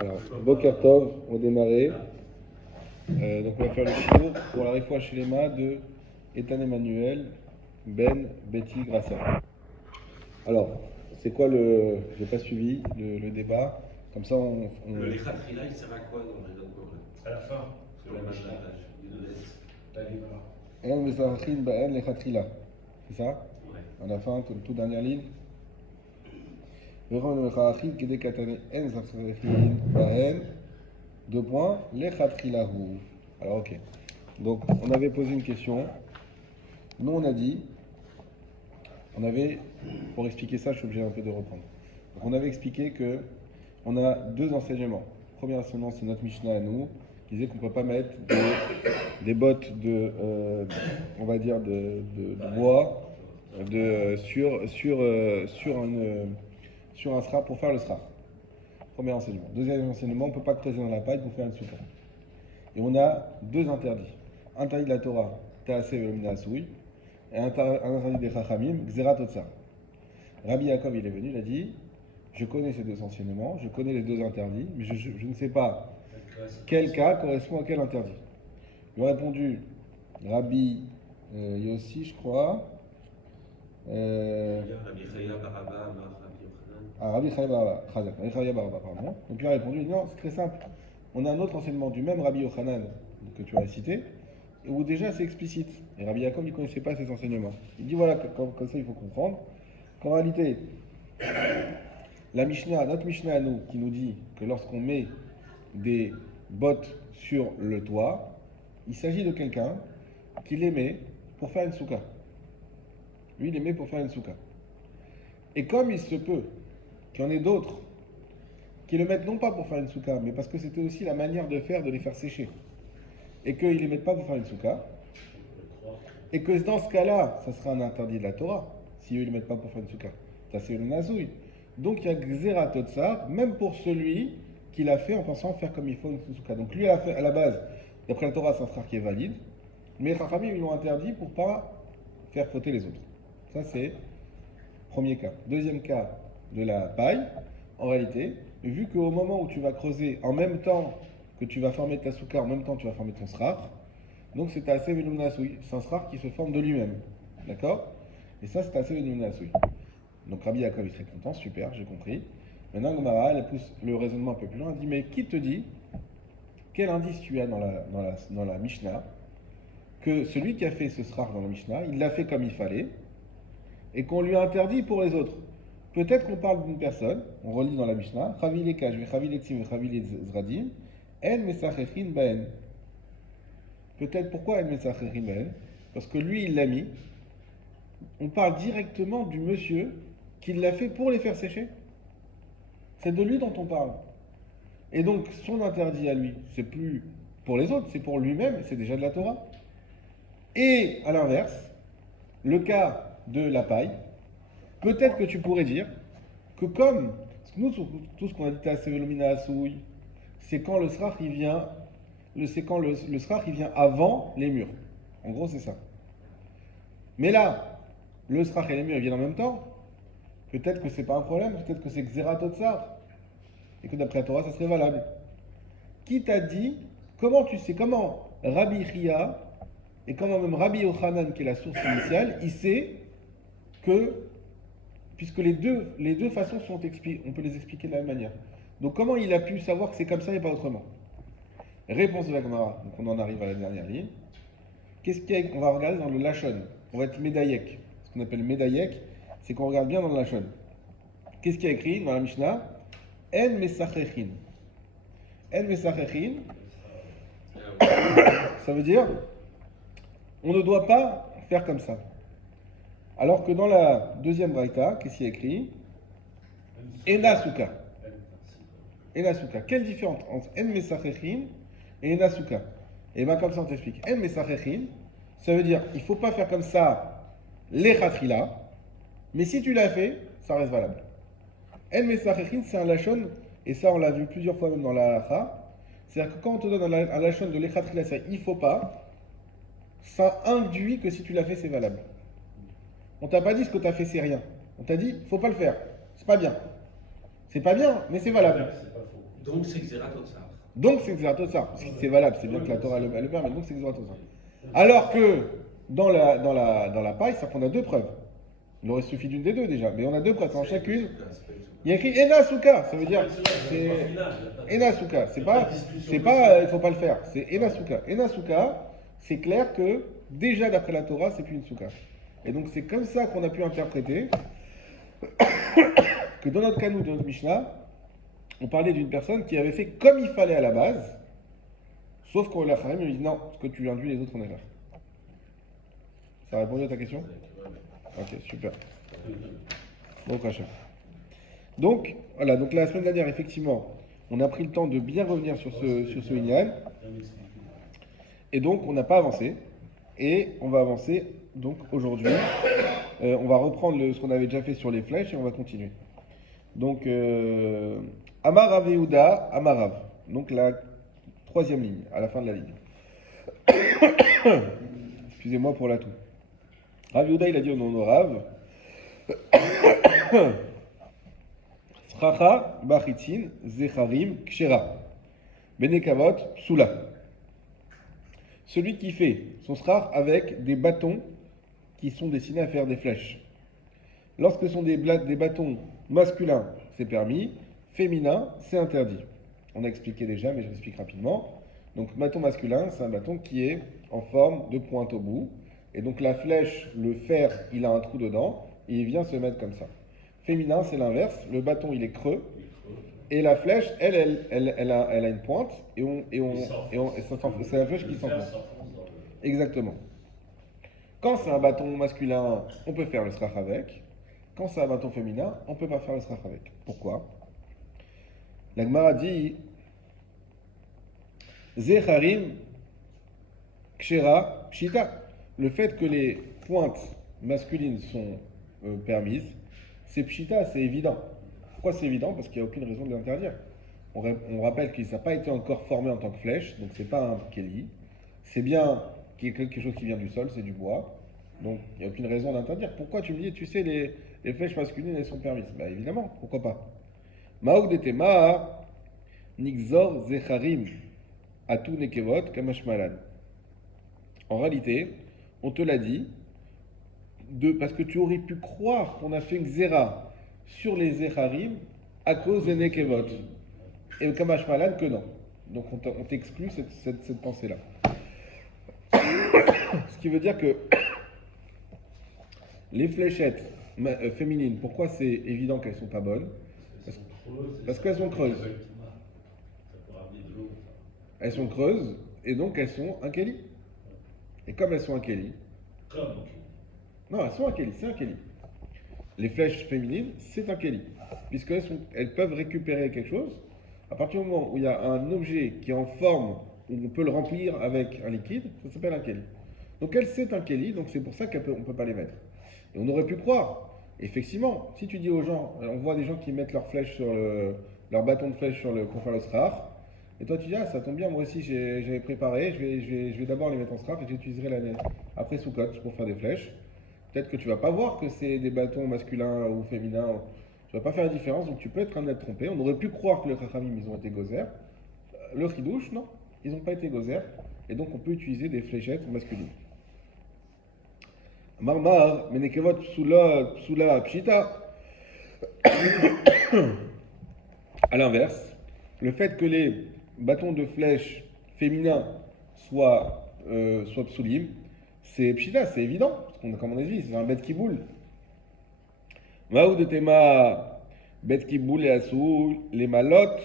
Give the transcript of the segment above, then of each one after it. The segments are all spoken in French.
Alors, Boker Tov, on va démarrer. Donc on va faire le shiur pour la Refoua Shelema de Ethan Emmanuel Ben Betty Grassa. Alors, c'est quoi le... J'ai pas suivi le débat. Comme ça, Le Lechatchila, il sert à quoi dans le Rédempteur? À la fin, Sur la Mishnah, il nous laisse. En Mesarachin Ba'en Lechatchila. C'est ça? Ouais. À la fin, toute dernière ligne. Veron Mecharachin Kede Katane En Mesarachin Ba'en. Deux points. Lechatchilahu. Alors, ok. Donc, on avait posé une question. Nous, on a dit, pour expliquer ça, je suis obligé un peu de reprendre. Donc, on avait expliqué que on a deux enseignements. Le premier enseignement, c'est notre Mishnah à nous, qui disait qu'on ne peut pas mettre des bottes on va dire, de bois sur un sra pour faire le sra. Premier enseignement. Deuxième enseignement, on ne peut pas creuser dans la paille pour faire une souka. Et on a deux interdits. Interdit de la Torah, Taaseh Velomina Asui, et un interdit des Chachamim, Xerat Otsa. Rabbi Yaakov, il est venu, il a dit, je connais ces deux enseignements, je connais les deux interdits, mais je ne sais pas quel cas correspond à quel interdit. Il a répondu Rabbi Yossi, je crois. Rabbi Chaya Baraba, Rabbi Yochanan. Rabbi Chaya Baraba, pardon. Donc il a répondu, non, c'est très simple. On a un autre enseignement du même Rabbi Yochanan que tu as cité, où déjà c'est explicite. Et Rabbi Yaakov, il ne connaissait pas ces enseignements. Il dit voilà, comme ça il faut comprendre qu'en réalité, notre Mishnah à nous, qui nous dit que lorsqu'on met des bottes sur le toit, il s'agit de quelqu'un qui les met pour faire une souka. Lui, il les met pour faire une souka. Et comme il se peut qu'il y en ait d'autres qui le mettent non pas pour faire une souka, mais parce que c'était aussi la manière de les faire sécher, et qu'ils ne les mettent pas pour faire une souka, et que dans ce cas-là, ça sera un interdit de la Torah, si eux ils ne le mettent pas pour faire une souka. Ça, c'est le nazouï. Donc il y a Gzerat Otsar, même pour celui qui l'a fait en pensant faire comme il faut une souka. Donc lui, à la base, d'après la Torah, c'est un frère qui est valide, mais les Chachamim, ils l'ont interdit pour ne pas faire fauter les autres. Ça, c'est premier cas. Deuxième cas de la paille, en réalité, vu qu'au moment où tu vas creuser, en même temps que tu vas former ta souka, en même temps tu vas former ton srar, donc c'est assez Velumnasoui. C'est un srar qui se forme de lui-même. D'accord? Et ça, c'est assez Velumnasoui. Donc Rabbi Yaakov, il serait content, super, j'ai compris. Maintenant, Gomara, elle pousse le raisonnement un peu plus loin, elle dit, mais qui te dit, quel indice tu as dans la Mishnah, que celui qui a fait ce srar dans la Mishnah, il l'a fait comme il fallait, et qu'on lui a interdit pour les autres. Peut-être qu'on parle d'une personne, on relit dans la Mishnah, Chavile Kaj, Chavile Tzim, Chavile Zradim, En Mesachechin Baen. Peut-être pourquoi En Mesachechin Baen? Parce que lui, il l'a mis. On parle directement du monsieur qui l'a fait pour les faire sécher. C'est de lui dont on parle. Et donc, son interdit à lui, c'est plus pour les autres, c'est pour lui-même, c'est déjà de la Torah. Et à l'inverse, le cas de la paille, peut-être que tu pourrais dire que comme nous, tout ce qu'on a dit à Sevelomina Asouï, c'est quand le srach il vient, c'est quand le srach il vient avant les murs. En gros, c'est ça. Mais là, le srach et les murs ils viennent en même temps. Peut-être que c'est pas un problème, peut-être que c'est Xeratotsar. Et que d'après la Torah, ça serait valable. Qui t'a dit, comment tu sais, comment Rabbi Chia et comment même Rabbi Yochanan, qui est la source initiale, il sait que puisque les deux façons sont expliquées, on peut les expliquer de la même manière. Donc comment il a pu savoir que c'est comme ça et pas autrement? Réponse de la Gemara, donc on en arrive à la dernière ligne. On va regarder dans le Lachon, on va être Médaïek. Ce qu'on appelle Médaïek, c'est qu'on regarde bien dans le Lachon. Qu'est-ce qu'il y a écrit dans la Mishnah? En Mesachechin. En Mesachechin, ça veut dire on ne doit pas faire comme ça. Alors que dans la deuxième braïta, qu'est-ce qu'il y a écrit? Enasuka. Enasuka. Quelle différence entre En Mesachechin et Enasuka? Et bien comme ça on t'explique. En Mesachechin, ça veut dire il ne faut pas faire comme ça l'Echatchila, mais si tu l'as fait, ça reste valable. En Mesachechin, c'est un lachon, et ça on l'a vu plusieurs fois même dans la halacha. C'est-à-dire que quand on te donne un lachon de l'Echatchila, c'est il ne faut pas, ça induit que si tu l'as fait, c'est valable. On t'a pas dit ce que tu as fait, c'est rien. On t'a dit, faut pas le faire. C'est pas bien. C'est pas bien, mais c'est valable. C'est pas faux. Donc c'est Xeratotsar. Donc c'est Xeratotsar. C'est valable, c'est bien que la Torah elle le permet, donc c'est Xeratotsar. Alors que dans la paille, ça qu'on a deux preuves. Il aurait suffi d'une des deux déjà, mais on a deux preuves. Dans chacune, il y a écrit Ena Souka, ça veut dire c'est Ena Souka. Il faut pas le faire. C'est Ena Souka. Ena Souka, c'est clair que déjà d'après la Torah, c'est plus une Souka. Et donc c'est comme ça qu'on a pu interpréter que dans notre canou, dans notre Mishnah, on parlait d'une personne qui avait fait comme il fallait à la base, sauf qu'on l'a fait, mais il dit non, ce que tu induis les autres en erreur. Ça a répondu à ta question? Ok, super. Bon, Rachel. Donc, voilà, donc la semaine dernière, effectivement, on a pris le temps de bien revenir sur ce Inyan. Et donc, on n'a pas avancé. Et on va avancer, donc, aujourd'hui. On va reprendre ce qu'on avait déjà fait sur les flèches et on va continuer. Donc, Amarav Yehuda, Amarav. Donc, la troisième ligne, à la fin de la ligne. Excusez-moi pour la toux. Rav Yehuda, il a dit au nom de Rav. Sracha, Bachitzin, Zecharim, Kshera. Benekavot, Psula. Celui qui fait son srach avec des bâtons qui sont destinés à faire des flèches. Lorsque ce sont des bâtons masculins, c'est permis. Féminin, c'est interdit. On a expliqué déjà, mais je l'explique rapidement. Donc, bâton masculin, c'est un bâton qui est en forme de pointe au bout. Et donc, la flèche, le fer, il a un trou dedans. Et il vient se mettre comme ça. Féminin, c'est l'inverse. Le bâton, il est creux. Et la flèche, elle a une pointe. Et c'est la flèche qui s'enfonce. Exactement. Quand c'est un bâton masculin, on peut faire le srach avec. Quand c'est un bâton féminin, on ne peut pas faire le srach avec. Pourquoi? La Gemara dit Zecharim, Kshera, Pshita. Le fait que les pointes masculines sont permises, c'est Pshita, c'est évident. Pourquoi c'est évident? Parce qu'il n'y a aucune raison de l'interdire. On rappelle qu'il n'a pas été encore formé en tant que flèche, donc c'est pas un keli. C'est bien quelque chose qui vient du sol, c'est du bois. Donc il n'y a aucune raison d'interdire. Pourquoi tu me dis, tu sais, les flèches masculines, elles sont permises? Bah évidemment, pourquoi pas? Maok de Tema, Nixor Zecharim, Atu Nekevot, Kamashmalan. En réalité, on te l'a dit, parce que tu aurais pu croire qu'on a fait une Xéra sur les Zecharim à cause des Nekevot. Et le Kamashmalan que non. Donc on t'exclut cette pensée-là. Ce qui veut dire que les fléchettes féminines, pourquoi c'est évident qu'elles ne sont pas bonnes? Parce qu'elles sont creuses. Elles sont creuses et donc elles sont un keli. Et comme elles sont un keli. Non, elles sont un keli, c'est un keli. Les flèches féminines, c'est un keli. Puisqu'elles peuvent récupérer quelque chose. À partir du moment où il y a un objet qui est en forme, où on peut le remplir avec un liquide, ça s'appelle un keli. Donc c'est un keli, donc c'est pour ça qu'on ne peut pas les mettre. Et on aurait pu croire, effectivement, si tu dis aux gens, on voit des gens qui mettent leurs flèches sur leur bâton de flèche pour faire le srach, et toi tu dis, ah ça tombe bien, moi aussi j'avais préparé, je vais d'abord les mettre en srach et j'utiliserai l'année après Soukot pour faire des flèches. Peut-être que tu vas pas voir que c'est des bâtons masculins ou féminins, tu vas pas faire la différence, donc tu peux être en train d'être trompé. On aurait pu croire que les Chachamim ils ont été gozer. Le Chidouche, non, ils n'ont pas été gozer, et donc on peut utiliser des fléchettes masculines. Marmar, Menekevot Psula Pshita. A l'inverse, le fait que les bâtons de flèche féminins soient psulim, c'est Pshita, c'est évident, parce qu'on a comme on a dit, c'est un bet qui boule. Maou de Tema, bet qui boule et assoul, les malotes,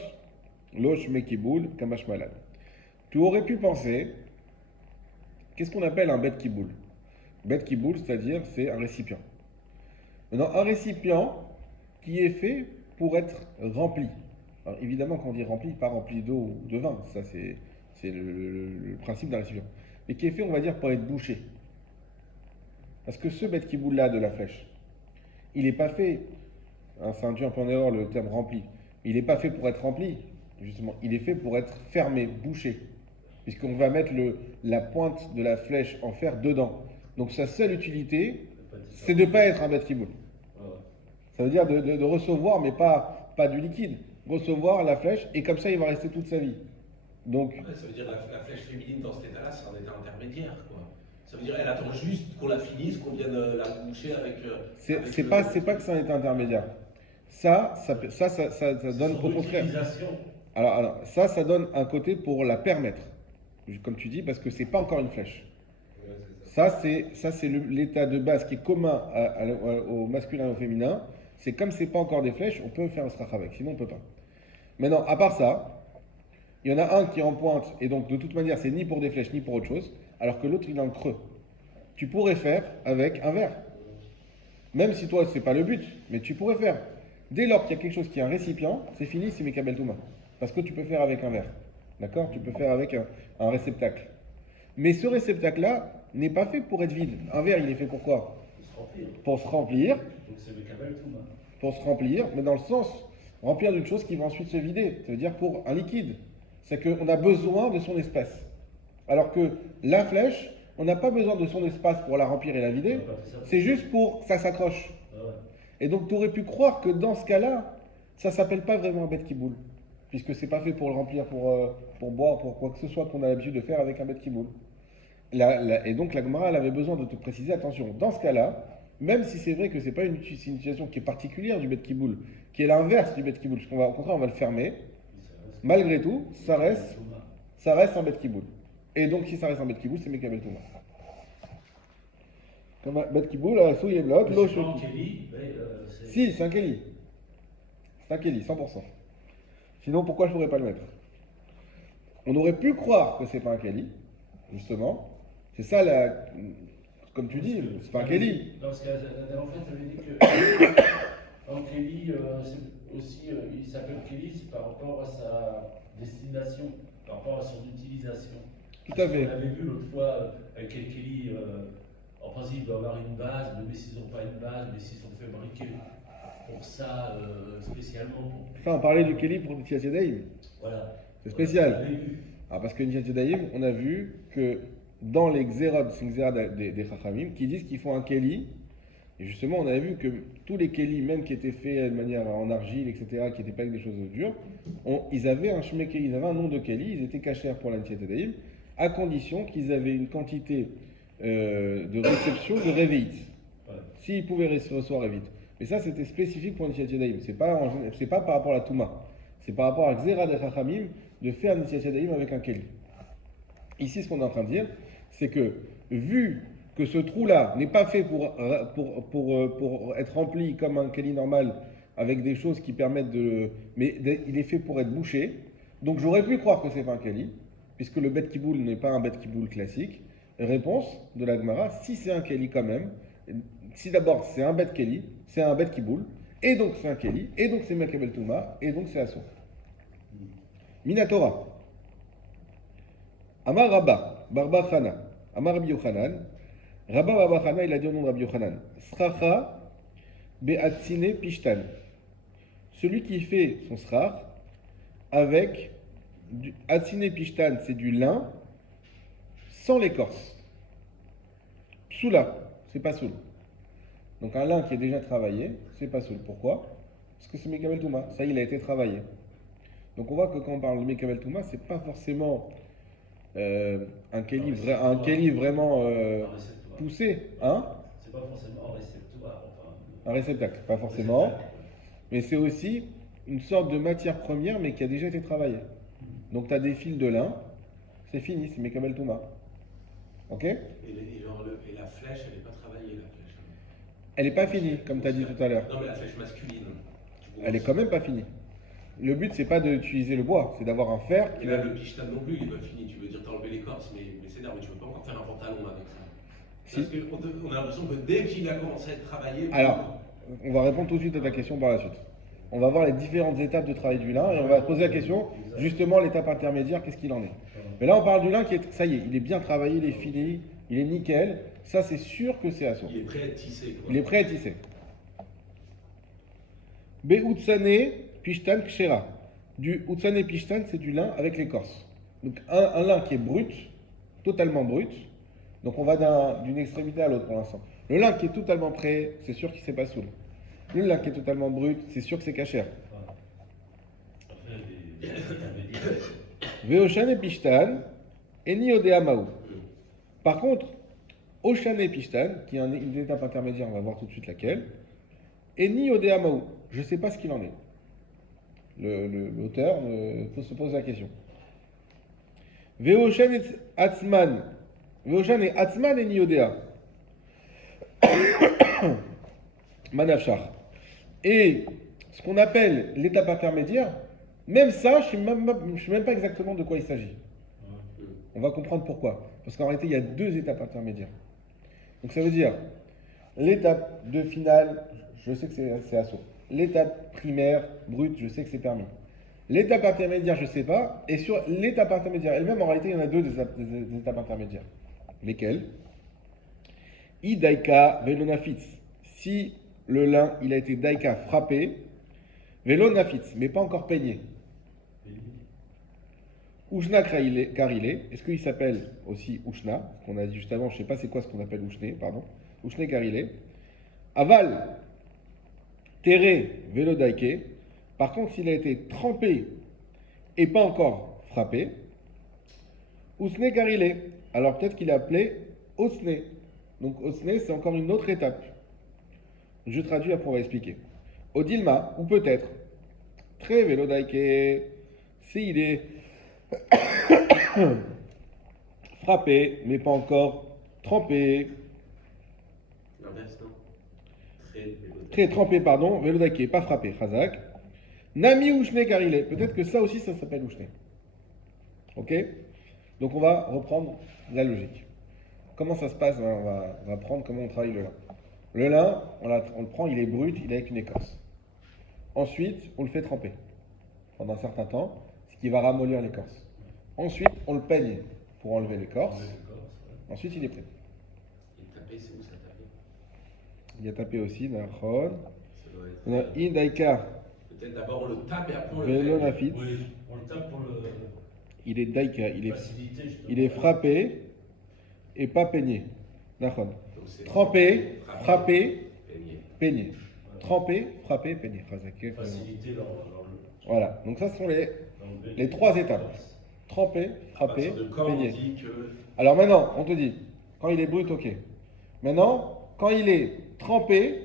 loch me qui boule, kamash malad. Tu aurais pu penser, qu'est-ce qu'on appelle un bet qui boule? Bet qui boule, c'est-à-dire c'est un récipient. Maintenant, un récipient qui est fait pour être rempli. Alors évidemment, quand on dit rempli, pas rempli d'eau ou de vin, ça c'est le principe d'un récipient. Mais qui est fait, on va dire, pour être bouché. Parce que ce bet qui boule là de la flèche, il n'est pas fait, hein, c'est induit un peu en erreur le terme rempli, il n'est pas fait pour être rempli, justement, il est fait pour être fermé, bouché. Puisqu'on va mettre la pointe de la flèche en fer dedans. Donc sa seule utilité, c'est de ne pas être un bet qui boule. Ça veut dire de recevoir, mais pas du liquide. recevoir la flèche et comme ça il va rester toute sa vie. Donc, Ouais, ça veut dire la flèche féminine dans cet état-là, c'est un état intermédiaire, quoi. Ça veut dire elle attend juste qu'on la finisse, qu'on vienne la boucher avec, avec c'est pas que c'est un état intermédiaire. Ça C'est donne son au contraire. utilisation. Alors, ça donne un côté pour la permettre, comme tu dis, parce que c'est pas encore une flèche. Ouais, c'est ça. Ça c'est l'état de base qui est commun au masculin et au féminin. C'est comme c'est pas encore des flèches, on peut faire un strach avec, sinon on peut pas. Maintenant, à part ça, il y en a un qui est en pointe, et donc de toute manière, c'est ni pour des flèches ni pour autre chose, alors que l'autre il est en creux. Tu pourrais faire avec un verre. Même si toi, c'est pas le but, mais tu pourrais faire. Dès lors qu'il y a quelque chose qui est un récipient, c'est fini, c'est Mekabel Touma. Parce que tu peux faire avec un verre. D'accord? Tu peux faire avec un réceptacle. Mais ce réceptacle-là n'est pas fait pour être vide. Un verre, il est fait pour quoi? Pour se remplir. Pour se remplir, Donc c'est le cabal tout main. pour se remplir, mais dans le sens remplir d'une chose qui va ensuite se vider. Ça veut dire pour un liquide. C'est qu'on a besoin de son espace. Alors que la flèche, on n'a pas besoin de son espace pour la remplir et la vider. C'est juste pour que ça s'accroche. Ah ouais. Et donc tu aurais pu croire que dans ce cas-là, ça s'appelle pas vraiment un bête qui boule. Puisque c'est pas fait pour le remplir, pour boire, pour quoi que ce soit qu'on a l'habitude de faire avec un bête qui boule. Et donc la Gemara, elle avait besoin de te préciser, attention, dans ce cas-là, même si c'est vrai que c'est pas une situation qui est particulière du bête qui boule, qui est l'inverse du bête qui boule, parce au contraire on va le fermer, malgré tout, ça reste un bête qui boule. Et donc si ça reste un bête qui boule, c'est Mekabel Touma. Comme un bête qui boule, souille les blocs, l'eau chaude. Si, c'est un Kelly. C'est un Kelly, 100%. Sinon, pourquoi je ne pourrais pas le mettre? On aurait pu croire que c'est pas un Kelly, justement. C'est ça, comme tu dis, c'est pas un Kelly. Parce que la dernière fois, tu avais dit que un Kelly, c'est aussi, il s'appelle Kelly, c'est par rapport à sa destination, par rapport à son utilisation. Tout à fait. On avait vu l'autre fois avec quel Kelly, en principe, il doit avoir une base, mais s'ils n'ont pas une base, mais s'ils sont fabriqués pour ça, spécialement. Enfin, on parlait du Kelly pour Nitiat Yadayim. Voilà. C'est spécial. On l'avait vu. Ah, parce que Nitiat Yadayim, on a vu que dans les Xérod, c'est une Xérod des Chachamim, qui disent qu'ils font un Kelly. Et justement, on avait vu que tous les Kelly, même qui étaient faits de manière en argile, etc., qui n'étaient pas avec des choses dures, ils avaient un Shmeke, ils avaient un nom de Kelly, ils étaient cachers pour la Nitiat Yadayim, à condition qu'ils avaient une quantité de réception de réveillite. Ouais. S'ils pouvaient recevoir réveillite. Mais ça, c'était spécifique pour Nitiat Yadayim. C'est pas par rapport à la Touma. C'est par rapport à Xéra de Chachamim de faire Nitiat Yadayim avec un Kelly. Ici, ce qu'on est en train de dire, c'est que vu que ce trou-là n'est pas fait pour être rempli comme un Kelly normal avec des choses qui permettent de. Mais il est fait pour être bouché. Donc j'aurais pu croire que c'est pas un Kelly, puisque le bet kiboul n'est pas un bet kiboul classique. Réponse de la Gemara, si c'est un Kelly quand même, si d'abord c'est un bet Kelly, c'est un bet kiboul, et donc c'est un Kelly, et donc c'est Mekabel Touma, et donc c'est Assour. Minatora. Amar Rabba, Barba Chana, Amar Rabbi Yochanan. Rabba Barba Chana, il a dit au nom de Rabbi Yochanan. Sracha be'atsine pishtan. Celui qui fait son srach avec du atsine pishtan, c'est du lin sans l'écorce. Soula, c'est pas soul. Donc un lin qui est déjà travaillé, c'est pas soul. Pourquoi? Parce que c'est Mekabel Touma. Ça, il a été travaillé. Donc on voit que quand on parle de Mekabel Touma, c'est pas forcément un Kelly vraiment poussé, hein? C'est pas forcément un réceptoire. Enfin, Un réceptacle, pas forcément. Mais c'est aussi une sorte de matière première, mais qui a déjà été travaillée. Donc tu as des fils de lin, c'est fini, c'est Mekabel Touma. Ok? Et la flèche, elle n'est pas travaillée, la flèche. Elle n'est pas finie, comme tu as dit tout à l'heure. Non, mais la flèche masculine. Elle est quand même pas finie. Le but, c'est pas d'utiliser le bois, c'est d'avoir un fer qui Et va. là, le pishtan non plus, il n'est pas fini. Tu veux dire, t'as enlevé l'écorce, mais c'est énorme, tu ne peux pas encore faire un pantalon avec ça. Si. Parce qu'on a l'impression que dès qu'il a commencé à être travaillé. Alors, on va répondre tout de suite à ta question par la suite. On va voir les différentes étapes de travail du lin et on va poser la question, justement, l'étape intermédiaire, qu'est-ce qu'il en est. Mais là, on parle du lin qui est, ça y est, il est bien travaillé, il est fini, il est nickel. Ça, c'est sûr que c'est Assour. Il est prêt à être tissé. Quoi. Il est prêt à tisser. Be-Utsane Pishtan Kshera. Du Utsane Pishtan, c'est du lin avec l'écorce. Donc un lin qui est brut, totalement brut. Donc on va d'une extrémité à l'autre pour l'instant. Le lin qui est totalement prêt, c'est sûr qu'il ne s'est pas saoul. Le lin qui est totalement brut, c'est sûr que c'est cachère. Veoshan et Pishtan, Eni Odea Maou. Par contre, Oshan et Pishtan, qui est une étape intermédiaire, on va voir tout de suite laquelle, Eni Odea Maou. Je ne sais pas ce qu'il en est. L'auteur se pose la question. Veoshan et Atzman. Veoshan et Atzman Eni Odea. Manafshar. Et ce qu'on appelle l'étape intermédiaire, même ça, je ne sais même pas exactement de quoi il s'agit. On va comprendre pourquoi. Parce qu'en réalité, il y a deux étapes intermédiaires. Donc ça veut dire, l'étape de finale, je sais que c'est assaut. L'étape primaire, brute, je sais que c'est permis. L'étape intermédiaire, je ne sais pas. Et sur l'étape intermédiaire elle-même, en réalité, il y en a deux des étapes intermédiaires. Lesquelles? I daika velonafitz. Si le lin, il a été daika frappé, velonafitz, mais pas encore peigné. Ushna karile, est-ce qu'il s'appelle aussi Ushna? Qu'on a dit juste avant, je ne sais pas c'est quoi ce qu'on appelle Ushne, pardon. Ushne karile. Aval, tere, velodaike. Par contre, s'il a été trempé et pas encore frappé, Usne karile. Alors peut-être qu'il est appelé Osne. Donc Osne, c'est encore une autre étape. Je traduis, après on va expliquer. Odilma, ou peut-être, très velodaike, s'il est frappé, mais pas encore trempé. L'inverse, non? Très trempé, pardon, velodaké, pas frappé, Khazak. Nami Ushne Karile, peut-être que ça aussi ça s'appelle Ushne. Ok? Donc on va reprendre la logique. Comment ça se passe? On va apprendre comment on travaille le lin. Le lin, on le prend, il est brut, il est avec une écorce. Ensuite, on le fait tremper pendant un certain temps, ce qui va ramollir l'écorce. Ensuite, on le peigne pour enlever l'écorce. Ensuite, il est prêt. Et taper, c'est où ça taper? Il y a tapé aussi, Nachon. Ça doit être. On a Indaika, Peut-être d'abord on le tape et après on le Velo peigne. Nafit. Oui, on le tape pour le Il est Daika, faciliter justement. il est frappé et pas peigné. Nachon. Donc c'est Trempé, frappé, peigné. peigné. Trempé, frappé, peigné. Khazak. Faciliter leur Voilà, donc ça ce sont les les trois étapes. Trempé, À frappé, partir de quand on peigné. dit que. Alors maintenant, on te dit, quand il est brut, ok. Maintenant, quand il est trempé,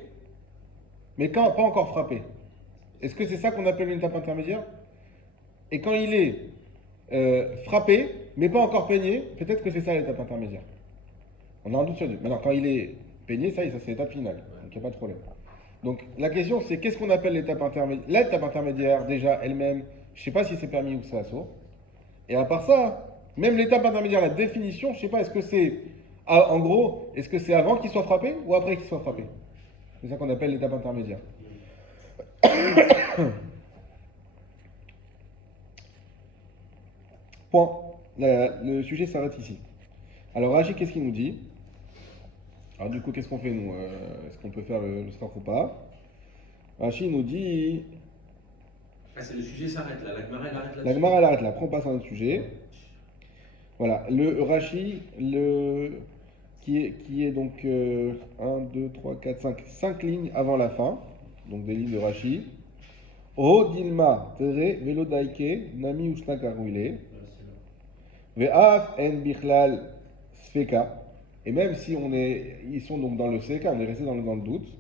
mais pas encore frappé, est-ce que c'est ça qu'on appelle une étape intermédiaire? Et quand il est frappé, mais pas encore peigné, peut-être que c'est ça l'étape intermédiaire. On a un doute sur deux. Maintenant, quand il est peigné, ça c'est l'étape finale. Donc il n'y a pas de problème. Donc la question c'est qu'est-ce qu'on appelle l'étape intermédiaire? L'étape intermédiaire, déjà elle-même, je ne sais pas si c'est permis ou c'est assaut. Et à part ça, même l'étape intermédiaire, la définition, je ne sais pas, est-ce que c'est, en gros, est-ce que c'est avant qu'il soit frappé ou après qu'il soit frappé? C'est ça qu'on appelle l'étape intermédiaire. Point. Le sujet s'arrête ici. Alors Rachid, qu'est-ce qu'il nous dit? Alors du coup, qu'est-ce qu'on fait nous? Est-ce qu'on peut faire le scarf ou pas? Rachid nous dit... Ah, c'est le sujet s'arrête là. La Gemara elle arrête là. La Gemara elle arrête là. Après on passe à un autre sujet. Voilà. Le Rachid, qui est donc 1, 2, 3, 4, 5. 5 lignes avant la fin. Donc des lignes de Rachid. O dilma tere velo daike nami ushna karouile. Ve'af en bichlal sfeka. Et même si ils sont donc dans le sfeka, on est resté dans le doute.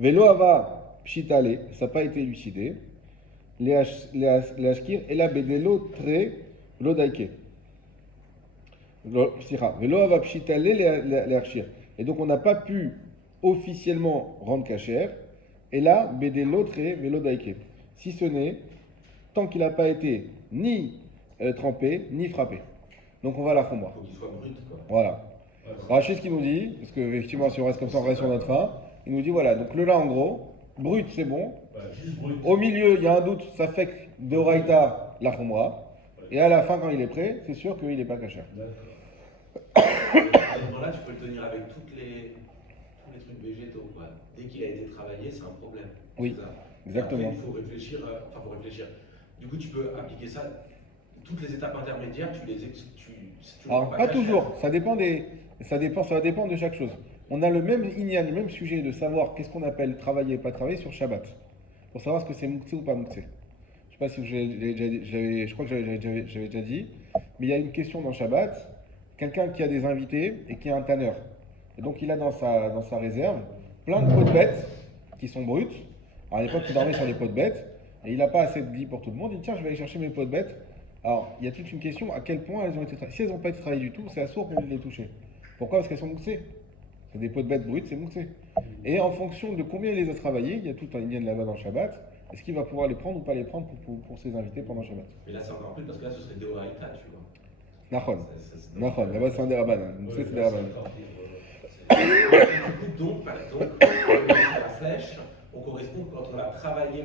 Velo ava pshitale, ça n'a pas été élucidé. Les ashkir et la bedelo tre velo daike. Velo ava pshitale les ashkir. Et donc on n'a pas pu officiellement rendre cachère. Et là, bedelo tre velo daike. Si ce n'est, tant qu'il n'a pas été ni trempé, ni frappé. Donc on va à la fomba. Il faut qu'il soit brut quoi. Voilà. Rachid, ce qu'il nous dit, parce que effectivement, si on reste comme ça, on reste sur notre fin, il nous dit voilà, donc le lin en gros, brut c'est bon. juste brut. Au milieu, il y a un doute, ça fait que de Oraïta, la fomba. Et à la fin, quand il est prêt, c'est sûr qu'il n'est pas caché. À ce moment-là, tu peux le tenir avec tous les trucs végétaux. Quoi. Dès qu'il a été travaillé, c'est un problème. Oui, C'est ça. exactement. Après, il faut réfléchir. Faut réfléchir. Du coup, tu peux appliquer ça. Toutes les étapes intermédiaires, tu les Alors, pas toujours. Ça va dépendre de chaque chose. On a le même inyan, le même sujet de savoir qu'est-ce qu'on appelle travailler et pas travailler sur Shabbat. Pour savoir ce que c'est mouktsé ou pas mouktsé. Je sais pas si je crois que j'avais déjà dit, mais il y a une question dans Shabbat, quelqu'un qui a des invités et qui a un tanneur. Et donc il a dans sa réserve plein de pots de bêtes qui sont brutes. Alors à l'époque il dormait sur les pots de bêtes et il n'a pas assez de lit pour tout le monde. Il dit tiens je vais aller chercher mes pots de bêtes. Alors il y a toute une question à quel point elles ont été travaillées. Si elles n'ont pas été travaillées du tout, c'est assourd qu'on de les toucher. Pourquoi? Parce qu'elles sont moussées. C'est des pots de bêtes brutes, c'est moussé. Et en fonction de combien il les a travaillées, il y a tout un lien là-bas dans Shabbat. Est-ce qu'il va pouvoir les prendre ou pas les prendre pour ses invités pendant Shabbat? Mais là, c'est encore plus parce que là, ce serait Deoraita, tu vois. Nahon. C'est Nahon. Là-bas c'est un des rabbanan. Donc c'est des là, c'est rabbanan. encore pire. Du coup, donc, la flèche, on correspond quand on a travaillé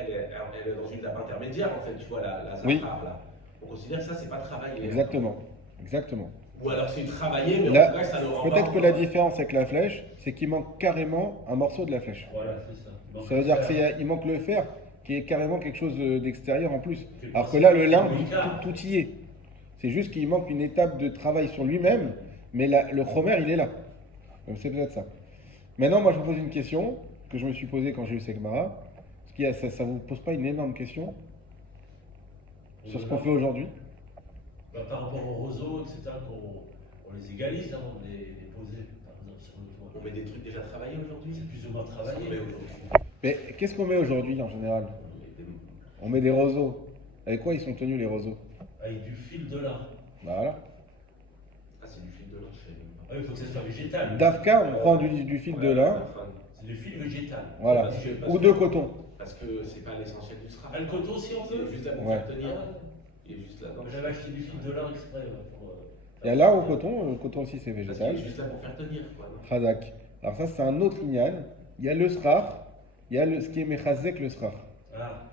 elle est dans une étape intermédiaire, en fait, tu vois, la Oui. zafar, là. On considère que ça, c'est pas travaillé. Exactement. Exactement. Ou alors c'est travaillé, mais Là, en tout cas, ça ne rend pas. peut-être que la différence avec la flèche, c'est qu'il manque carrément un morceau de la flèche. Voilà, c'est ça. Donc, Ça veut dire qu'il manque le fer, qui est carrément quelque chose d'extérieur en plus. Alors que là, le lin, tout y est. C'est juste qu'il manque une étape de travail sur lui-même, mais le chomer, il est là. Donc c'est peut-être ça. Maintenant, moi, je vous pose une question que je me suis posée quand j'ai eu Segmara. Est-ce que ça ne vous pose pas une énorme question sur ce qu'on fait aujourd'hui? par rapport aux roseaux, etc., on les égalise avant de les poser, par exemple, sur le toit. On met des trucs déjà travaillés aujourd'hui. C'est plus ou moins On met travaillé. aujourd'hui. Mais qu'est-ce qu'on met aujourd'hui en général? On met des roseaux. Avec quoi ils sont tenus les roseaux? Avec du fil de lin. Voilà. Ah, c'est du fil de lin, je sais même pas. Il faut que ça soit végétal. D'Afka, on prend du fil de lin. C'est du fil végétal. Voilà. Parce Ou de coton. Parce que c'est pas l'essentiel du sera. Ah, le coton aussi, on Il peut. est juste là pour Ouais. faire tenir. Il est juste là. J'avais acheté du fil de lin exprès. Pour, Il y a là au coton. Le coton aussi c'est Parce qu'il végétal. est juste là pour faire tenir, quoi. non Khazak. Alors ça c'est un autre lignan. Il y a le srar. Il y a ce qui est mechazek le srar. Ah,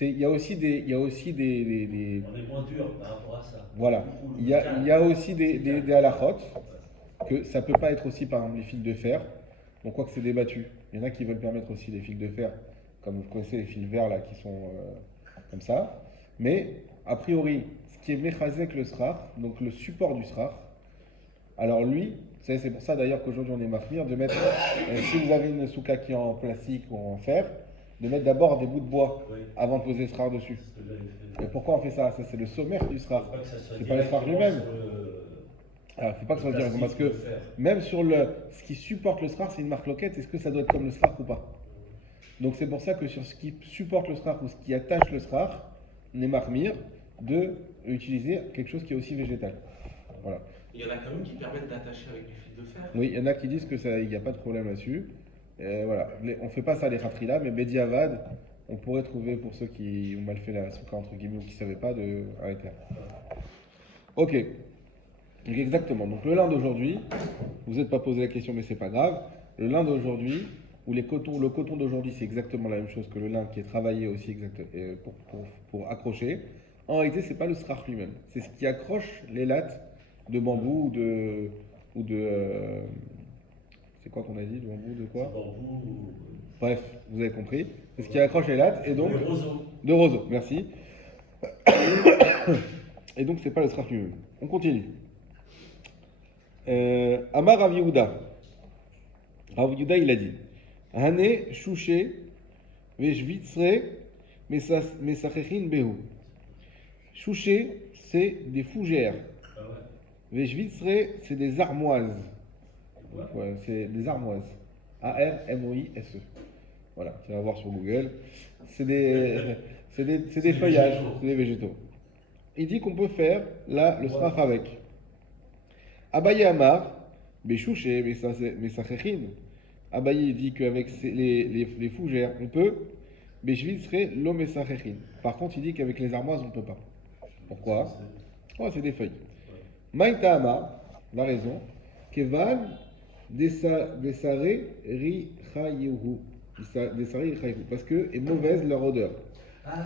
Il y a aussi des on est moins dur par rapport à ça. voilà. Il y a aussi des halachot que ça peut pas être aussi par exemple les fils de fer. Donc quoi que c'est débattu. Il y en a qui veulent permettre aussi les fils de fer, comme vous connaissez les fils verts là qui sont comme ça. Mais a priori, ce qui est mechazek le srar, donc le support du srar. Alors lui, c'est pour ça d'ailleurs qu'aujourd'hui on est mahmir de mettre, si vous avez une souka qui est en plastique ou en fer, de mettre d'abord des bouts de bois Oui. avant de poser le srar dessus. C'est ce que j'avais fait. Et pourquoi on fait ça? Ça c'est le sommaire du srar. Faut pas que ça soit C'est pas le srar directement lui-même. sur le- Alors, il ne faut pas que ce soit le directement parce plastique, que le fer. même sur ce qui supporte le srar, c'est une marque loquette. Est-ce que ça doit être comme le srar ou pas? Donc c'est pour ça que sur ce qui supporte le srar ou ce qui attache le srar, on est mahmir de utiliser quelque chose qui est aussi végétal. Voilà. Il y en a quand même qui permettent d'attacher avec du fil de fer. Oui, il y en a qui disent que ça, il n'y a pas de problème là-dessus. Voilà. On ne fait pas ça les khatrila, mais Bediavad, on pourrait trouver pour ceux qui ont mal fait la souka entre guillemets ou qui ne savaient pas un éther. Ok. Donc exactement. Donc le lin d'aujourd'hui, vous n'êtes pas posé la question, mais c'est pas grave. Le lin d'aujourd'hui, ou le coton d'aujourd'hui, c'est exactement la même chose que le lin qui est travaillé aussi pour accrocher. En réalité, c'est pas le srach lui-même. C'est ce qui accroche les lattes de bambou c'est quoi qu'on a dit? De bambou, de quoi? Bambou, Bref, vous avez compris. C'est ce qui accroche les lattes et donc les roseaux. de roseau. Merci. Et donc c'est pas le srach lui-même. On continue. Amar Rav Yehuda. Rav Yehuda il a dit Hane chouché veshvitzre mesachechin behu. Chouché c'est des fougères. Ah ouais. Veshvitzre c'est des armoises. Quoi? Ouais, c'est des armoises. A-R-M-O-I-S-E. Voilà, tu vas voir sur Google. C'est des feuillages, végétaux. c'est des végétaux. Il dit qu'on peut faire là le srach avec. Abaye Amar, Beshouché, Mesachechin. Abaye dit qu'avec les fougères, on peut. Beshvit serait lo Mesachechin. Par contre, il dit qu'avec les armoises, on ne peut pas. Pourquoi? Oh, c'est des feuilles. Maïta Amar, la raison. Kevan Desare Richayehu. Desare Richayehu. Parce que est mauvaise leur odeur. Ah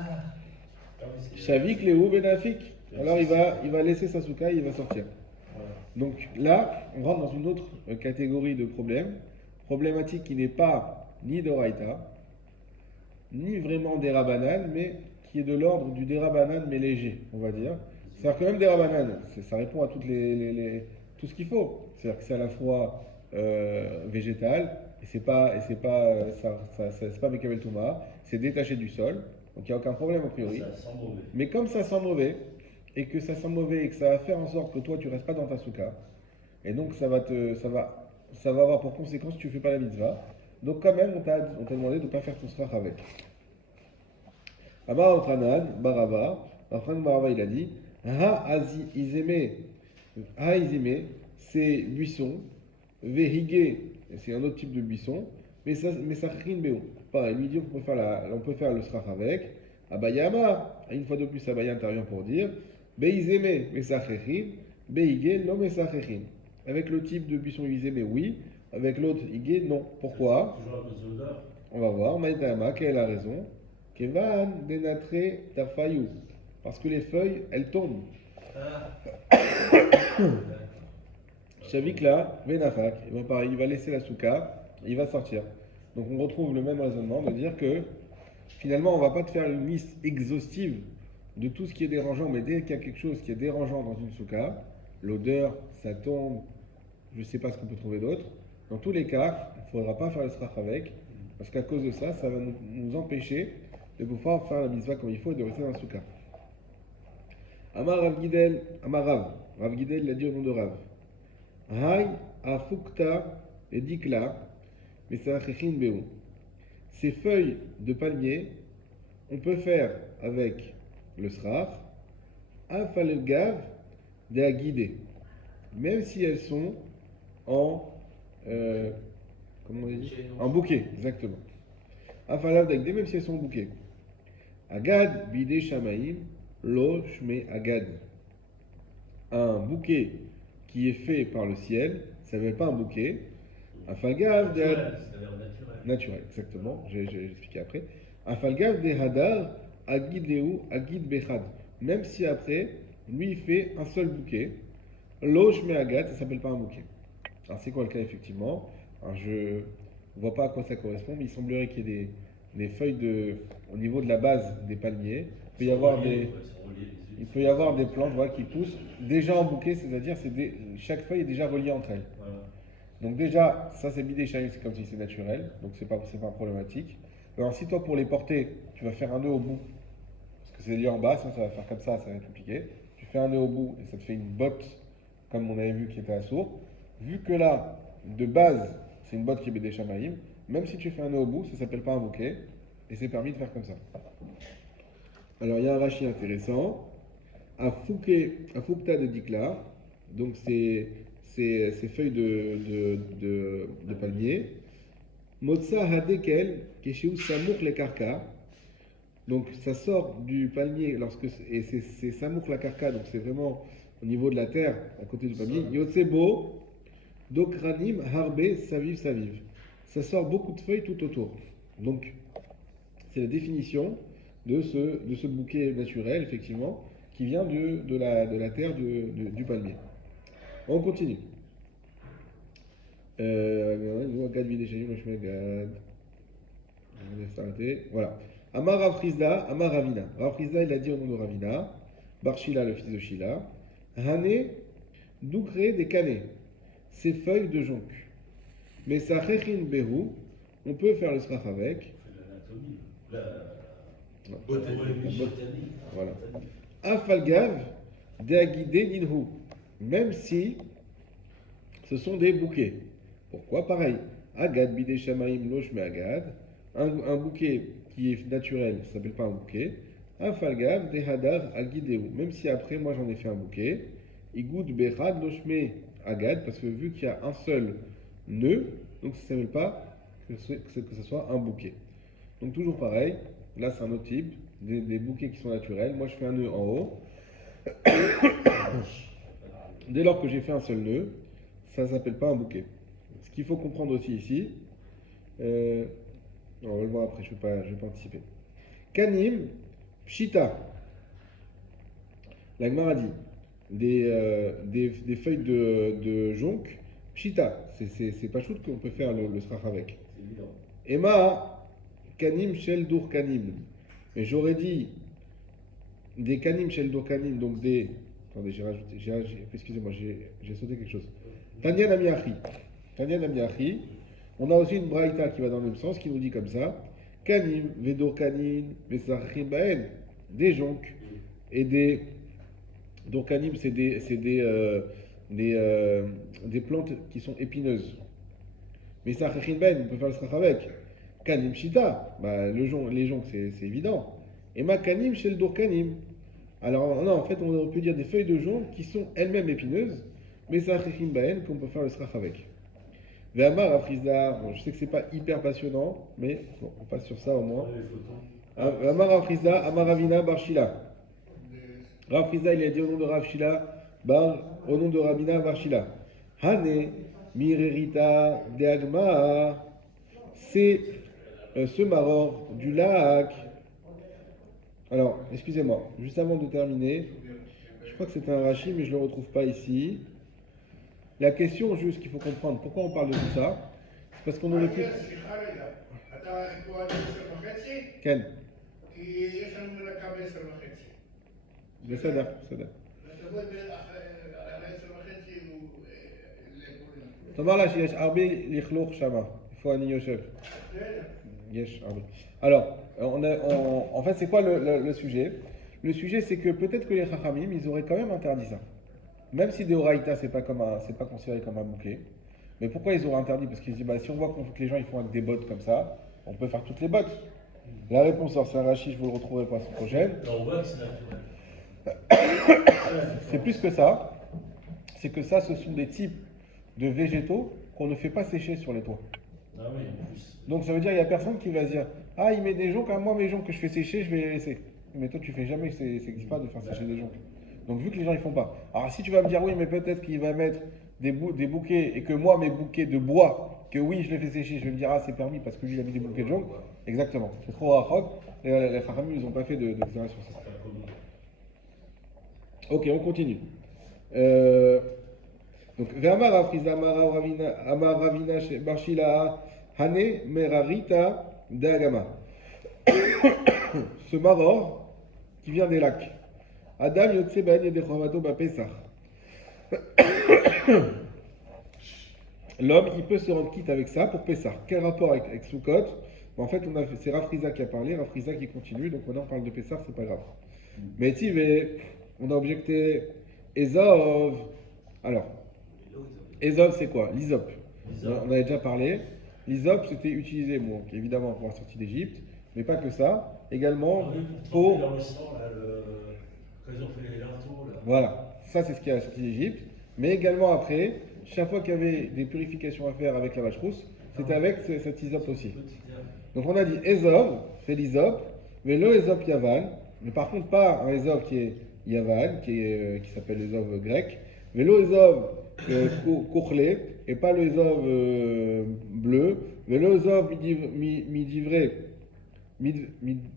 oui, c'est- Shavik Lehu Benafik. Alors il va laisser sa souka, il va sortir. Voilà. Donc là, on rentre dans une autre catégorie de problèmes. Problématique qui n'est pas ni d'Oraïta, ni vraiment des Rabanan, mais qui est de l'ordre du Derabanan mais léger, on va dire. C'est-à-dire que même des Rabanan, ça répond à tout ce qu'il faut. C'est-à-dire que c'est à la fois végétal, et c'est pas Mekabel Touma, c'est détaché du sol, Donc il n'y a aucun problème a priori. Ça sent mauvais. Mais comme ça sent mauvais, et que ça sent mauvais, et que ça va faire en sorte que toi tu restes pas dans ta souka, et donc ça va avoir pour conséquence que tu fais pas la mitzvah. Donc quand même, on t'a demandé de ne pas faire ton srach avec. Amar Ochanan, Barava, Ochanan Barava il a dit, Ha izime, c'est buisson, Vehige, c'est un autre type de buisson, mais ça chin beo. Pareil, lui dit on peut faire le srach avec. Abayama, une fois de plus, Abaya intervient pour dire, Beizeme, mais ça chin, Beige, non mais ça chin. Avec le type de buisson izeme, oui, avec l'autre ige, non. Pourquoi? Toujours à cause de l'odeur. On va voir. Maïtama, quelle est la raison? Kevan denatre tafayou. Parce que les feuilles, elles tombent. Shavikla, venafak. Et bien pareil, il va laisser la souka, il va sortir. Donc on retrouve le même raisonnement de dire que finalement, on va pas te faire une liste exhaustive de tout ce qui est dérangeant, mais dès qu'il y a quelque chose qui est dérangeant dans une souka, l'odeur, ça tombe, je ne sais pas ce qu'on peut trouver d'autre. Dans tous les cas, il ne faudra pas faire le srach avec, parce qu'à cause de ça, ça va nous empêcher de pouvoir faire la mitzvah comme il faut et de rester dans le soukha. Amar Rav Gidel, Amar Rav Gidel l'a dit au nom de Rav. Hay afukta et dikla, mais c'est un beu. Ces feuilles de palmier, on peut faire avec le srach, afalgav de agidé, même si elles sont en comment on dit? En bouquet, exactement. Afalav d'agdé, même si elles sont en bouquet. Agad bidé shamaim lo shme agad. Un bouquet qui est fait par le ciel, ça ne s'appelle pas un bouquet. Afalgav de naturel, exactement. J'ai expliqué après. Afalgav de hadar agid leu agid bechad. Même si après, lui il fait un seul bouquet. Lo shme agad, ça ne s'appelle pas un bouquet. Alors c'est quoi le cas effectivement? Alors, je ne vois pas à quoi ça correspond, mais il semblerait qu'il y ait des feuilles au niveau de la base des palmiers. Il peut y avoir des plantes voilà, qui poussent déjà en bouquet, c'est-à-dire chaque feuille est déjà reliée entre elles. Voilà. Donc déjà, ça c'est bidé chaïm, c'est comme si c'est naturel, donc c'est pas problématique. Alors si toi pour les porter, tu vas faire un nœud au bout, parce que c'est lié en bas, sinon ça va faire comme ça va être compliqué. Tu fais un nœud au bout et ça te fait une botte, comme on avait vu qui était à sourd. Vu que là, de base, c'est une botte qui est bédé chamaïm, même si tu fais un nœud au bout, ça ne s'appelle pas un bouquet, et c'est permis de faire comme ça. Alors, il y a un rachis intéressant. Afukta de dikla, donc c'est ces feuilles de palmier. Motsa hadekel, keshiu samouk le karka. Donc, ça sort du palmier, et c'est samouk la karka, donc c'est vraiment au niveau de la terre, à côté du palmier. Yotsebo. Dokranim, harbe, saviv. Ça sort beaucoup de feuilles tout autour. Donc, c'est la définition de ce bouquet naturel, effectivement, qui vient de la terre du palmier. On continue. Voilà. Amar Rav Chizda, Amar Ravina. Rav Chizda, il a dit au nom de Ravina, Barshila, le fils de Shila, Hane, Doukre des Canet. Ces feuilles de jonc. Mais ça rechin behu, on peut faire le srach avec. Botanique. Voilà. Afalgav deagide ninhu. Même si ce sont des bouquets. Pourquoi? Pareil. Agad bide shamaim losh me agad. Un bouquet qui est naturel, ça ne s'appelle pas un bouquet. Afalgav de hadar agideu. Même si après, moi j'en ai fait un bouquet. Igoud bechad losh me agad, parce que vu qu'il y a un seul nœud, donc ça ne s'appelle pas que ce soit un bouquet. Donc toujours pareil, là c'est un autre type, des bouquets qui sont naturels. Moi je fais un nœud en haut. Dès lors que j'ai fait un seul nœud, ça ne s'appelle pas un bouquet. Ce qu'il faut comprendre aussi ici, on va le voir après, je vais pas anticiper. Kanim, pshita. La Gemara dit des feuilles de jonc, pshita, c'est pas choute qu'on peut faire le srach avec. C'est évident. Emma, kanim shel dur kanim. Mais j'aurais dit des kanim shel dur kanim, donc des. Attendez, excusez-moi, j'ai sauté quelque chose. Tanya Namiachi. On a aussi une braïta qui va dans le même sens, qui nous dit comme ça. Kanim, Vedor Kanin, Vesachim Baen, des jonques et des. Dorkanim, des plantes qui sont épineuses. Mais Vesachim Baen, on peut faire le srach avec. Kanim Shita, bah, les jonques, c'est évident. Et ma Kanim chez le Dorkanim. Alors, non, en fait, on peut dire des feuilles de jonc qui sont elles-mêmes épineuses, mais c'est un baen qu'on peut faire le srach avec. Ve'amar Afrizda, bon, je sais que c'est pas hyper passionnant, mais bon, on passe sur ça au moins. Ve'amar Afrizda, Amar Ravina Bar Shila. Rav Frizda, il a dit au nom de Rav Shila, au nom de Rabina Bar Shila. Hane Mirerita Deagma, c'est ce maror du lac. Alors, excusez-moi, juste avant de terminer, je crois que c'est un Rashi, mais je ne le retrouve pas ici. La question juste qu'il faut comprendre, pourquoi on parle de tout ça? C'est parce qu'on aurait pu... Ken. בסדר. תאמר לה שיש הרבה לכלוך שמה, איפה אני יושב? יש הרבה. Alors, en fait, c'est quoi le sujet? Le sujet, c'est que peut-être que les Chachamim, ils auraient quand même interdit ça. Même si Deoraita, c'est pas considéré comme un bouquet. Mais pourquoi ils auraient interdit? Parce qu'ils disent, bah, si on voit que les gens ils font avec des bottes comme ça, on peut faire toutes les bottes. La réponse, c'est un Rashi, je vous le retrouverai pour la semaine prochaine. C'est plus que ça. C'est que ça, ce sont des types de végétaux qu'on ne fait pas sécher sur les toits. Ah oui, en plus. Donc ça veut dire qu'il n'y a personne qui va se dire, ah, il met des joncs, moi mes joncs que je fais sécher, je vais les laisser. Mais toi tu fais jamais, ça n'existe pas de faire sécher des joncs. Donc vu que les gens ils font pas. Alors si tu vas me dire oui, mais peut-être qu'il va mettre des bouquets et que moi mes bouquets de bois, que oui je les fais sécher, je vais me dire ah c'est permis parce que lui il a mis des bouquets de joncs. Exactement. C'est trop rachok. Les Chachamim ils n'ont pas fait de déclaration sur ça. Ok, on continue. Donc, Amar Afrizda Amar Ravina Barshila Hane Merarita Dagama. Ce maror qui vient des lacs. Adam Yotse Ben Yedechomato Bapesach. L'homme, il peut se rendre quitte avec ça pour Pessah. Quel rapport avec Sukkot? En fait, c'est Rav Frizda qui a parlé, Rav Frizda qui continue, donc maintenant on parle de Pessah, c'est pas grave. Mais Tivé, on a objecté Ezov. Alors, Ezov c'est quoi? L'Isop. On avait déjà parlé. L'Isop c'était utilisé, bon, évidemment pour la sortie d'Égypte, mais pas que ça, également pour. Quand ils ont fait les linteaux, là. Voilà, ça c'est ce qui est à la sortie d'Égypte, mais également après, chaque fois qu'il y avait des purifications à faire avec la vache rousse, c'était avec cet Isop aussi. Donc on a dit Ezov, c'est l'Isop, mais le Ezop Yavan, mais par contre pas un Ezov qui est Yavan, qui s'appelle l'Ezov grec, mais le Ezov Kourlé, et pas le Ezov bleu, mais le Ezov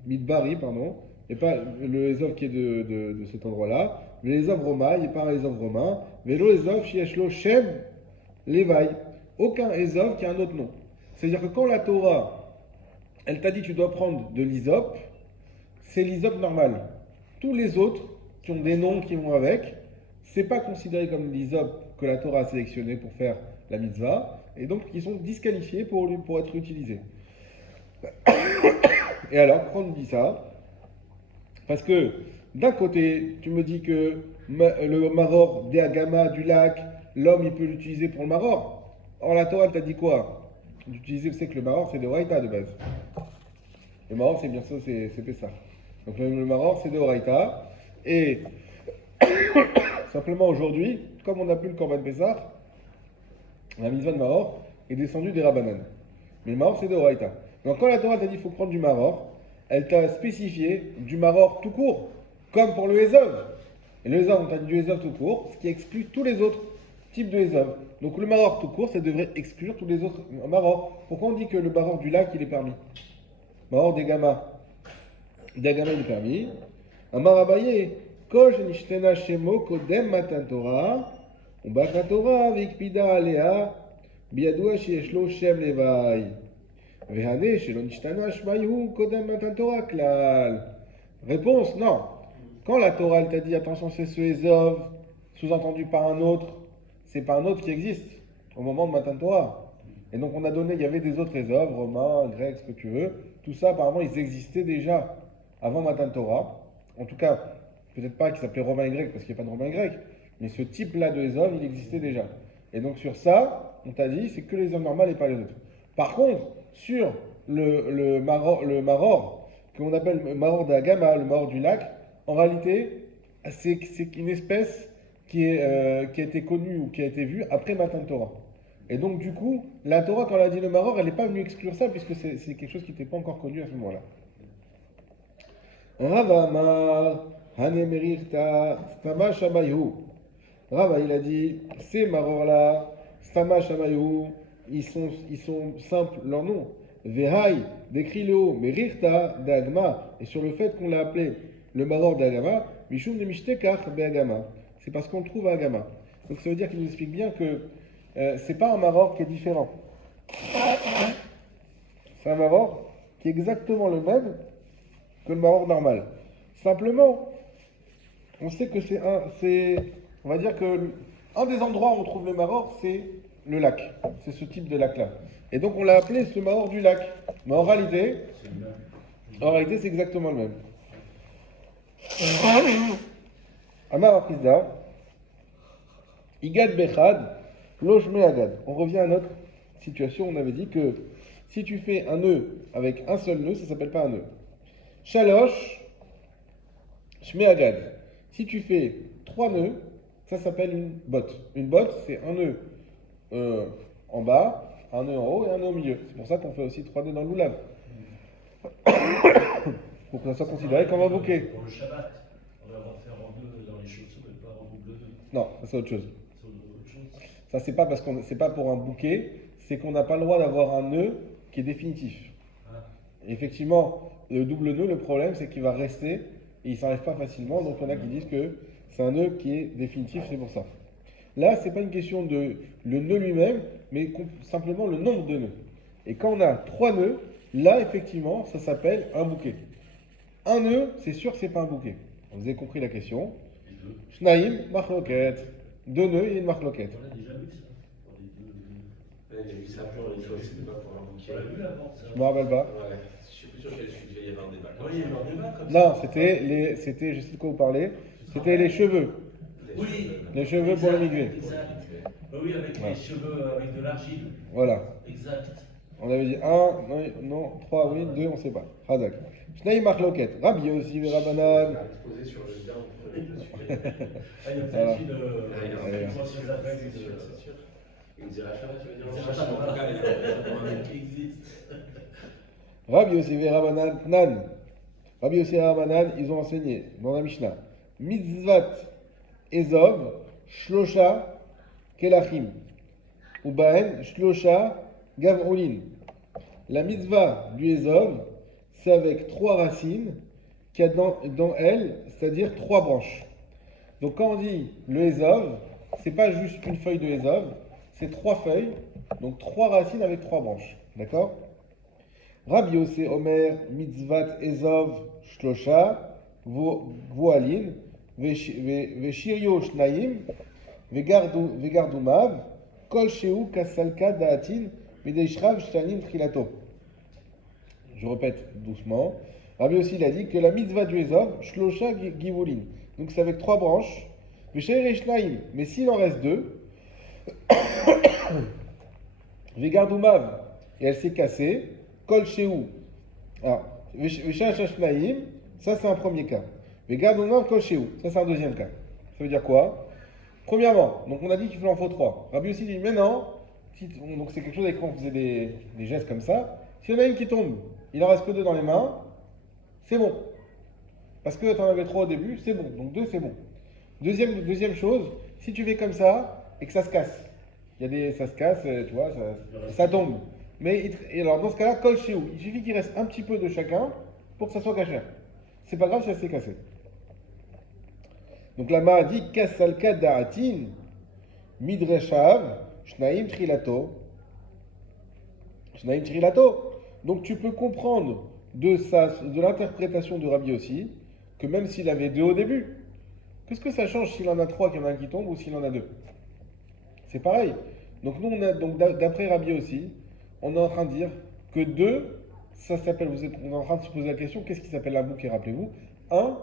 Midbari, pardon, et pas le Ezov qui est de cet endroit-là, mais l'Ezov romain, et pas un Ezov romain, mais le Ezov Shieshlo Shem Levaï, aucun Ezov qui a un autre nom. C'est-à-dire que quand la Torah elle t'a dit tu dois prendre de l'hysope, c'est l'hysope normal. Tous les autres qui ont des noms qui vont avec, c'est pas considéré comme l'hysope que la Torah a sélectionné pour faire la mitzvah, et donc ils sont disqualifiés pour être utilisés. Et alors, pourquoi on nous dit ça? Parce que d'un côté, tu me dis que le maror d'Agama du lac, l'homme il peut l'utiliser pour le maror. Or la Torah elle t'a dit quoi? D'utiliser, c'est que le maror c'est de Oraïta de base. Le maror c'est bien ça, c'est Pessah. Donc le maror c'est de Oraïta. Et simplement aujourd'hui, comme on n'a plus le Korban Pessah, la mitzvah de maror est descendue des Rabbanan. Mais le maror c'est de Oraïta. Donc quand la Torah t'a dit qu'il faut prendre du maror, elle t'a spécifié du maror tout court, comme pour le Ezov. Et le Ezov, on t'a dit du Ezov tout court, ce qui exclut tous les autres types de Ezov. Donc le maror tout court, ça devrait exclure tous les autres maror. Pourquoi on dit que le maror du lac, il est permis? Maror des Gama. Des Gama, il est permis. Amar Abaye, Kol Nishtena Shemo Kodem Matan Torah, Umbaka Torah, Vikpida Alea, Biadoua Shieshlo Shem Levaï. Réponse, non. Quand la Torah elle t'a dit attention c'est ce Ezov, sous-entendu par un autre, c'est pas un autre qui existe au moment de Matan Torah. Et donc on a donné, il y avait des autres Ezov, romains, grecs, ce que tu veux, tout ça, apparemment, ils existaient déjà avant Matan Torah. En tout cas, peut-être pas qu'ils s'appelaient romains et grecs, parce qu'il n'y a pas de romains et grecs, mais ce type-là de Ezov, il existait déjà. Et donc sur ça, on t'a dit, c'est que les hommes normaux et pas les autres. Par contre, sur le maror, qu'on appelle le maror d'Agama, le maror du lac, en réalité, c'est une espèce qui a été connue ou qui a été vue après Matan Torah. Et donc, du coup, la Torah, quand elle a dit le maror, elle n'est pas venue exclure ça, puisque c'est quelque chose qui n'était pas encore connu à ce moment-là. Rava Amar, Hanemerirta, Stama Shamayhu. Rava, il a dit, ces marors-là, Stama Shamayhu, ils sont simples, leur nom. Vehai, décris-le, Merirta, d'Agma. Et sur le fait qu'on l'a appelé le maror d'Agama, Mishum de Mishtekach be'Agama. C'est parce qu'on le trouve à Agama. Donc ça veut dire qu'il nous explique bien que c'est pas un maror qui est différent. C'est un maror qui est exactement le même que le maror normal. Simplement, on sait que on va dire que un des endroits où on trouve le maror, c'est le lac. C'est ce type de lac-là. Et donc on l'a appelé ce maror du lac. Mais en réalité, c'est exactement le même. Amar Aprizda, Igad Bechad, Lojme Agad. On revient à notre situation. On avait dit que si tu fais un nœud avec un seul nœud, ça ne s'appelle pas un nœud. Shalosh, Shme Agad. Si tu fais 3 nœuds, ça s'appelle une botte. Une botte, c'est un nœud en bas, un nœud en haut et un nœud au milieu. C'est pour ça qu'on fait aussi 3 nœuds dans le loulav. Pour que ça soit considéré comme un bouquet. Pour le Shabbat, on va en faire en deux dans les chaussures et pas en double nœud. Non, ça c'est autre chose. C'est autre chose. Ça c'est pas c'est pas pour un bouquet, c'est qu'on n'a pas le droit d'avoir un nœud qui est définitif. Ah. Et effectivement, le double nœud, le problème c'est qu'il va rester et il ne s'enlève pas facilement. Donc il y en a qui disent que c'est un nœud qui est définitif, c'est pour ça. Là, c'est pas une question de le nœud lui-même, mais simplement le nombre de nœuds. Et quand on a 3 nœuds, là effectivement, ça s'appelle un bouquet. Un nœud, c'est sûr que c'est pas un bouquet. Vous avez compris la question. Shnaim, machloket. 2 nœuds et une machloket. On a déjà vu ça. Pour les deux. Ouais, il a vu ça pour une chose, c'était pas pour un On bouquet. l'a vu avant ça. Je me rappelle pas. Ouais, je suis plus sûr qu'il y avait un débat. Oui, il y a eu un débat comme Non, ça. c'était, je sais de quoi vous parlez. C'était les cheveux. Oui. Les cheveux pour le migrer. Exact. Oui, avec Ouais. les cheveux, avec de l'argile. Voilà. Exact. On avait dit 1, non, 3, oui, 2, on ne sait pas. Hazak. Shnaim machloket. Rabbi Yossi ve Rabbanan. Posé sur le lien entre les deux sujets. Ah, il y a Voilà. peut-être comment ça s'appelle, C'est sûr. Il me dirait Shabbat, tu veux dire Il non, dirait Shabbat, en tout cas, Shabbat. Qui existe. Rabbi Yossi ve Rabbanan. Nan. Rabbi Yossi et Rabbanan, ils ont enseigné dans la Mishnah. Mitzvat Ezov, Shlosha, Kelachim. Ubaen, Shlosha, Gavrolin. La mitzvah du Ezov, c'est avec 3 racines qu'il y a dans elle, c'est-à-dire 3 branches. Donc quand on dit le Ezov, c'est pas juste une feuille de Ezov, c'est 3 feuilles, donc 3 racines avec 3 branches. D'accord? Rabbi Yossé Omer, mitzvat Ezov, Shlosha, Voalin, Veshirio Shnaim, Vegardumav, Kol Sheu Kasalka Daatin, Medeishrav Shtanim Trilato. Je répète doucement. Rabbi aussi il a dit que la mitzvah du Ezov, Shlosha Givulin. Donc c'est avec 3 branches. Veshirio Shnaim, mais s'il en reste 2, Vegardumav, et elle s'est cassée, Kol Sheu. Alors, Veshirio ça c'est un premier cas. Vegardumav Kol Sheu, ça c'est un deuxième cas. Ça veut dire quoi? Premièrement, donc on a dit qu'il en faut 3. Rabbi aussi dit, mais non, donc c'est quelque chose avec quoi on faisait des gestes comme ça. S'il y en a une qui tombe, il en reste que 2 dans les mains, c'est bon. Parce que tu en avais 3 au début, c'est bon. Donc 2, c'est bon. Deuxième chose, si tu fais comme ça et que ça se casse, ça se casse, tu vois, ça tombe. Mais et alors dans ce cas-là, kol chez où? Il suffit qu'il reste un petit peu de chacun pour que ça soit caché. C'est pas grave si ça s'est cassé. Donc la Ma a dit Kasalka Da'atin, Midreshav, Shnaim Trilato. Shnaim Trilato. Donc tu peux comprendre de l'interprétation de Rabbi aussi, que même s'il avait 2 au début, qu'est-ce que ça change s'il en a 3, qu'il y en a un qui tombe ou s'il en a 2? C'est pareil. Donc nous, donc d'après Rabbi aussi, on est en train de dire que 2, ça s'appelle, on est en train de se poser la question, qu'est-ce qui s'appelle un bouquet, rappelez-vous? 1,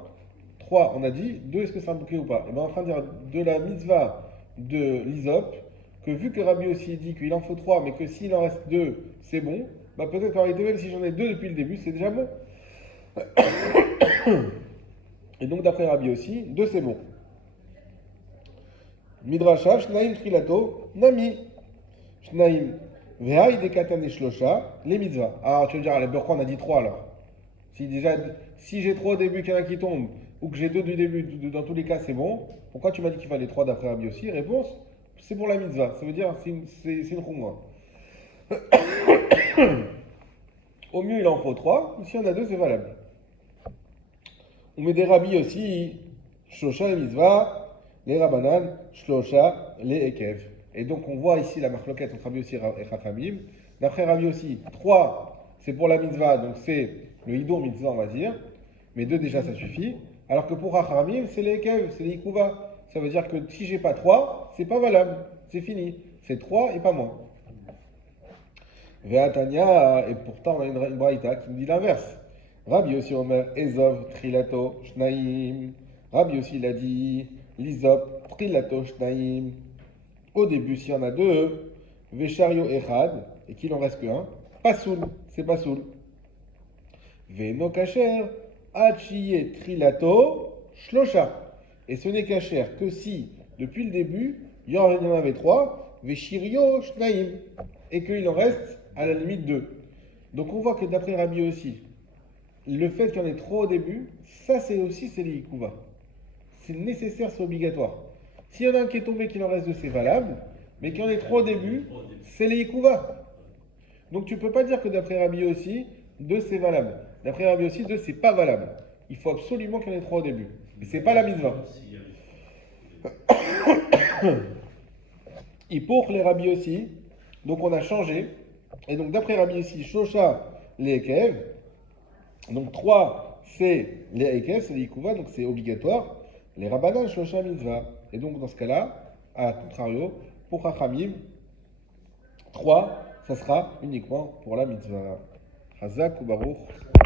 3, on a dit, 2, est-ce que c'est un bouquet ou pas? Et bien on est en train de dire de la mitzvah de l'Isop, que vu que Rabbi aussi dit qu'il en faut 3, mais que s'il en reste 2, c'est bon, bah peut-être qu'en réalité, même si j'en ai 2 depuis le début, c'est déjà bon. Et donc d'après Rabbi aussi, 2 c'est bon. Midrashav, Shnaim Trilato, Nami. Shnaim, Vehaï de Katane Shlosha, les mitzvahs. Ah, tu veux me dire, allez, pourquoi on a dit 3 alors? Si j'ai 3 au début, qu'il y en a qui tombe, ou que j'ai 2 du début, dans tous les cas c'est bon, pourquoi tu m'as dit qu'il fallait 3 d'après Rabbi aussi? Réponse, c'est pour la mitzvah. Ça veut dire, c'est une chumra. Au mieux, il en faut 3, ou s'il y en a 2, c'est valable. On met des rabbis aussi, Shlosha et mitzvah, les Rabbanan, Shlosha, les Ekev. Et donc on voit ici la marloquette entre Rabbi aussi et Chachamim. D'après Rabbi aussi, 3 c'est pour la mitzvah, donc c'est le hidour mitzvah on va dire, mais 2 déjà ça suffit. Alors que pour Chachamim, c'est les Ekev, c'est les Ikuva. Ça veut dire que si j'ai pas 3, c'est pas valable, c'est fini. C'est 3 et pas moins. Ve'atanya, et pourtant on a une braïta qui nous dit l'inverse. Rabbi aussi Omer, Ezov, Trilato, Shnaim. Rabbi aussi il a dit, Lizop, Trilato, Shnaim. Au début, s'il y en a 2, Veshario Echad, et qu'il en reste qu'un, Pasoul, c'est Pasoul. Veno Kacher, Achiye Trilato, Shlosha. Et ce n'est Kacher que si, depuis le début, il y en avait 3, Veshirio Shnaim, et qu'il en reste à la limite 2. Donc on voit que d'après Rabbi aussi, le fait qu'il y en ait 3 au début, ça c'est les Yikuva. C'est nécessaire, c'est obligatoire. S'il y en a un qui est tombé, qu'il en reste 2, c'est valable, mais qu'il y en ait 3 au début, c'est les Yikuva. Donc tu ne peux pas dire que d'après Rabbi aussi, 2 c'est valable. D'après Rabbi aussi, 2 c'est pas valable. Il faut absolument qu'il y en ait 3 au début. Et c'est pas la mitzvah. Et pour les Rabbi aussi, donc on a changé. Et donc d'après Rabbi aussi, Shosha les Ekev. Donc 3 c'est les Ekev, c'est les Yikuva, donc c'est obligatoire. Les Rabbanan, Shosha mitzvah. Et donc dans ce cas-là, à contrario, pour Chachamim, 3, ça sera uniquement pour la mitzvah. Hazak ou Baruch.